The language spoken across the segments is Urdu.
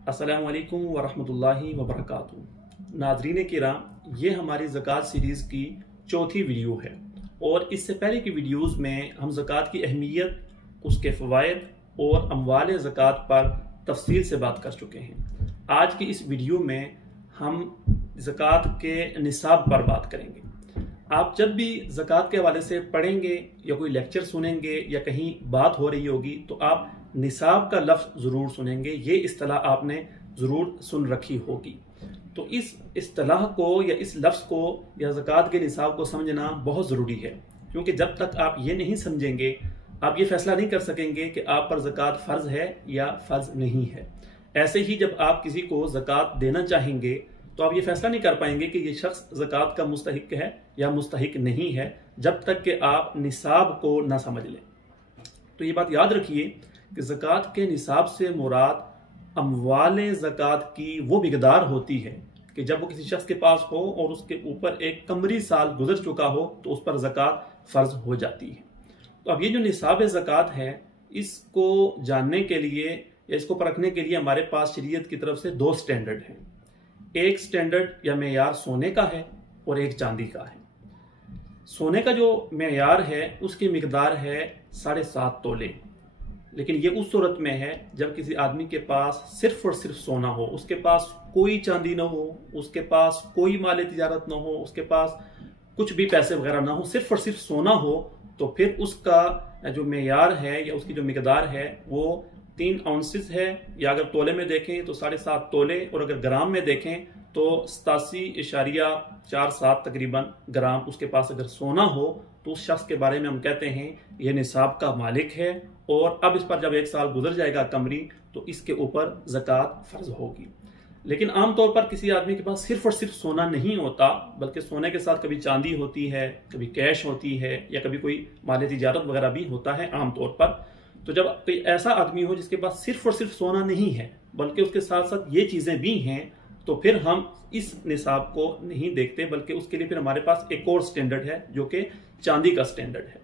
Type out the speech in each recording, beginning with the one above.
السلام علیکم ورحمۃ اللہ وبرکاتہ۔ ناظرین کرام، یہ ہماری زکوٰۃ سیریز کی چوتھی ویڈیو ہے، اور اس سے پہلے کی ویڈیوز میں ہم زکوٰۃ کی اہمیت، اس کے فوائد اور اموال زکوٰۃ پر تفصیل سے بات کر چکے ہیں۔ آج کی اس ویڈیو میں ہم زکوٰۃ کے نصاب پر بات کریں گے۔ آپ جب بھی زکوٰۃ کے حوالے سے پڑھیں گے یا کوئی لیکچر سنیں گے یا کہیں بات ہو رہی ہوگی تو آپ نصاب کا لفظ ضرور سنیں گے، یہ اصطلاح آپ نے ضرور سن رکھی ہوگی۔ تو اس اصطلاح کو یا اس لفظ کو یا زکوٰۃ کے نصاب کو سمجھنا بہت ضروری ہے، کیونکہ جب تک آپ یہ نہیں سمجھیں گے آپ یہ فیصلہ نہیں کر سکیں گے کہ آپ پر زکوٰۃ فرض ہے یا فرض نہیں ہے۔ ایسے ہی جب آپ کسی کو زکوٰۃ دینا چاہیں گے تو آپ یہ فیصلہ نہیں کر پائیں گے کہ یہ شخص زکوٰۃ کا مستحق ہے یا مستحق نہیں ہے، جب تک کہ آپ نصاب کو نہ سمجھ لیں۔ تو یہ بات یاد رکھیے کہ زکوٰۃ کے نصاب سے مراد اموال زکوٰۃ کی وہ مقدار ہوتی ہے کہ جب وہ کسی شخص کے پاس ہو اور اس کے اوپر ایک قمری سال گزر چکا ہو تو اس پر زکوٰۃ فرض ہو جاتی ہے۔ تو اب یہ جو نصاب زکوٰۃ ہے، اس کو جاننے کے لیے یا اس کو پرکھنے کے لیے ہمارے پاس شریعت کی طرف سے دو سٹینڈرڈ ہیں۔ ایک سٹینڈرڈ یا معیار سونے کا ہے اور ایک چاندی کا ہے۔ سونے کا جو معیار ہے اس کی مقدار ہے 7.5 تولے، لیکن یہ اس صورت میں ہے جب کسی آدمی کے پاس صرف اور صرف سونا ہو، اس کے پاس کوئی چاندی نہ ہو، اس کے پاس کوئی مال تجارت نہ ہو، اس کے پاس کچھ بھی پیسے وغیرہ نہ ہو، صرف اور صرف سونا ہو، تو پھر اس کا جو معیار ہے یا اس کی جو مقدار ہے وہ 3 اونسز ہے، یا اگر تولے میں دیکھیں تو 7.5 تولے، اور اگر گرام میں دیکھیں تو 87.47 تقریباً گرام اس کے پاس اگر سونا ہو تو اس شخص کے بارے میں ہم کہتے ہیں یہ نصاب کا مالک ہے، اور اب اس پر جب 1 سال گزر جائے گا قمری تو اس کے اوپر زکوٰۃ فرض ہوگی۔ لیکن عام طور پر کسی آدمی کے پاس صرف اور صرف سونا نہیں ہوتا، بلکہ سونے کے ساتھ کبھی چاندی ہوتی ہے، کبھی کیش ہوتی ہے، یا کبھی کوئی مال تجارت وغیرہ بھی ہوتا ہے عام طور پر۔ تو جب کوئی ایسا آدمی ہو جس کے پاس صرف اور صرف سونا نہیں ہے بلکہ اس کے ساتھ ساتھ یہ چیزیں بھی ہیں، تو پھر ہم اس نصاب کو نہیں دیکھتے، بلکہ اس کے لیے پھر ہمارے پاس ایک اور سٹینڈرڈ ہے جو کہ چاندی کا سٹینڈرڈ ہے۔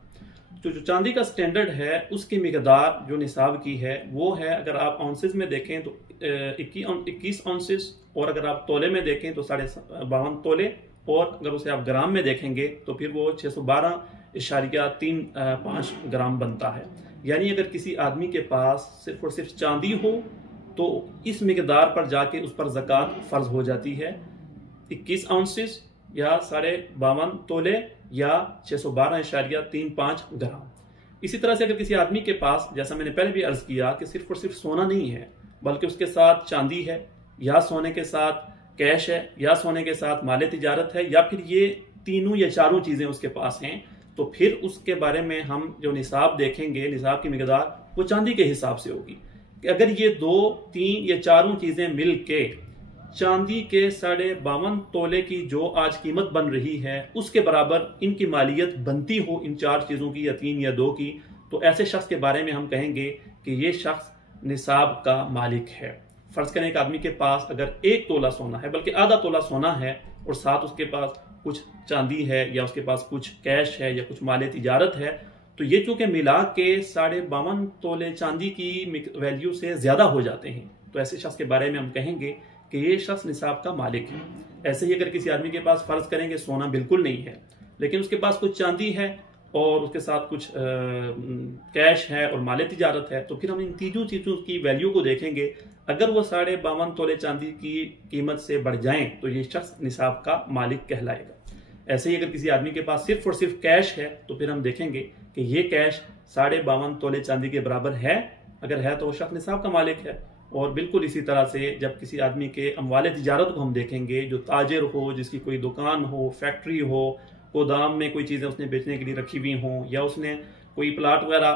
جو چاندی کا سٹینڈرڈ ہے اس کی مقدار جو نصاب کی ہے وہ ہے، اگر آپ اونسز میں دیکھیں تو 21 اونسز، اور اگر آپ تولے میں دیکھیں تو 52 تولے، اور اگر اسے آپ گرام میں دیکھیں گے تو پھر وہ 612.35 گرام بنتا ہے۔ یعنی اگر کسی آدمی کے پاس صرف اور صرف چاندی ہو تو اس مقدار پر جا کے اس پر زکوٰۃ فرض ہو جاتی ہے، 21 اونسز یا 52 تولے یا 612.35 گرام۔ اسی طرح سے اگر کسی آدمی کے پاس، جیسا میں نے پہلے بھی عرض کیا، کہ صرف اور صرف سونا نہیں ہے بلکہ اس کے ساتھ چاندی ہے، یا سونے کے ساتھ کیش ہے، یا سونے کے ساتھ مال تجارت ہے، یا پھر یہ تینوں یا چاروں چیزیں اس کے پاس ہیں، تو پھر اس کے بارے میں ہم جو نصاب دیکھیں گے، نصاب کی مقدار وہ چاندی کے حساب سے ہوگی کہ اگر یہ 2، 3 یا چاروں چیزیں مل کے چاندی کے 52.5 تولے کی جو آج قیمت بن رہی ہے اس کے برابر ان کی مالیت بنتی ہو، ان 4 چیزوں کی یا 3 یا 2 کی، تو ایسے شخص کے بارے میں ہم کہیں گے کہ یہ شخص نصاب کا مالک ہے۔ فرض کریں ایک آدمی کے پاس اگر 1 تولہ سونا ہے، بلکہ آدھا تولہ سونا ہے، اور ساتھ اس کے پاس کچھ چاندی ہے، یا اس کے پاس کچھ کیش ہے، یا کچھ مال تجارت ہے، تو یہ چونکہ ملا کے 52.5 تولے چاندی کی ویلیو سے زیادہ ہو جاتے ہیں، تو ایسے شخص کے بارے میں ہم کہیں گے کہ یہ شخص نصاب کا مالک ہے۔ ایسے ہی اگر کسی آدمی کے پاس فرض کریں کہ سونا بالکل نہیں ہے لیکن اس کے پاس کچھ چاندی ہے اور اس کے ساتھ کچھ کیش ہے اور مال تجارت ہے، تو پھر ہم ان تینوں چیزوں کی ویلیو کو دیکھیں گے۔ اگر وہ 52.5 تولے چاندی کی قیمت سے بڑھ جائیں تو یہ شخص نصاب کا مالک کہلائے گا۔ ایسے ہی اگر کسی آدمی کے پاس صرف اور صرف کیش ہے تو پھر ہم دیکھیں گے کہ یہ کیش 52.5 تولے چاندی کے برابر ہے، اگر ہے تو وہ شخص نصاب کا مالک ہے۔ اور بالکل اسی طرح سے جب کسی آدمی کے اموال تجارت کو ہم دیکھیں گے، جو تاجر ہو، جس کی کوئی دکان ہو، فیکٹری ہو، گودام میں کوئی چیزیں اس نے بیچنے کے لیے رکھی ہوئی ہوں، یا اس نے کوئی پلاٹ وغیرہ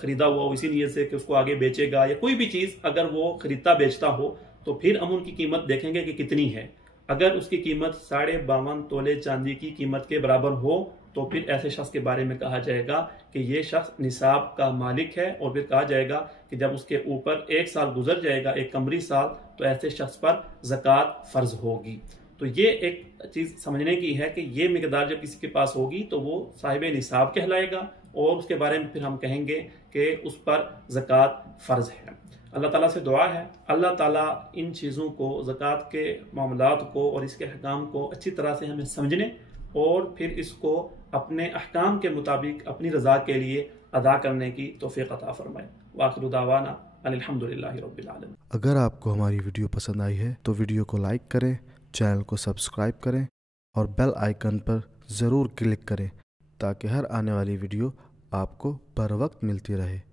خریدا ہوا ہو اسی نیت سے کہ اس کو آگے بیچے گا، یا کوئی بھی چیز اگر وہ خریدتا بیچتا ہو، تو پھر ہم ان کی قیمت دیکھیں گے کہ کتنی ہے۔ اگر اس کی قیمت 52.5 تولے چاندی کی قیمت کے برابر ہو تو پھر ایسے شخص کے بارے میں کہا جائے گا کہ یہ شخص نصاب کا مالک ہے، اور پھر کہا جائے گا کہ جب اس کے اوپر 1 سال گزر جائے گا، 1 قمری سال، تو ایسے شخص پر زکوٰۃ فرض ہوگی۔ تو یہ ایک چیز سمجھنے کی ہے کہ یہ مقدار جب کسی کے پاس ہوگی تو وہ صاحب نصاب کہلائے گا، اور اس کے بارے میں پھر ہم کہیں گے کہ اس پر زکوٰۃ فرض ہے۔ اللہ تعالیٰ سے دعا ہے اللہ تعالیٰ ان چیزوں کو، زکوٰۃ کے معاملات کو اور اس کے احکام کو اچھی طرح سے ہمیں سمجھنے اور پھر اس کو اپنے احکام کے مطابق اپنی رضا کے لیے ادا کرنے کی توفیق عطا فرمائے۔ وآخر دعوانا الحمدللہ رب العالمین۔ اگر آپ کو ہماری ویڈیو پسند آئی ہے تو ویڈیو کو لائک کریں، چینل کو سبسکرائب کریں اور بیل آئیکن پر ضرور کلک کریں تاکہ ہر آنے والی ویڈیو آپ کو بر وقت ملتی رہے۔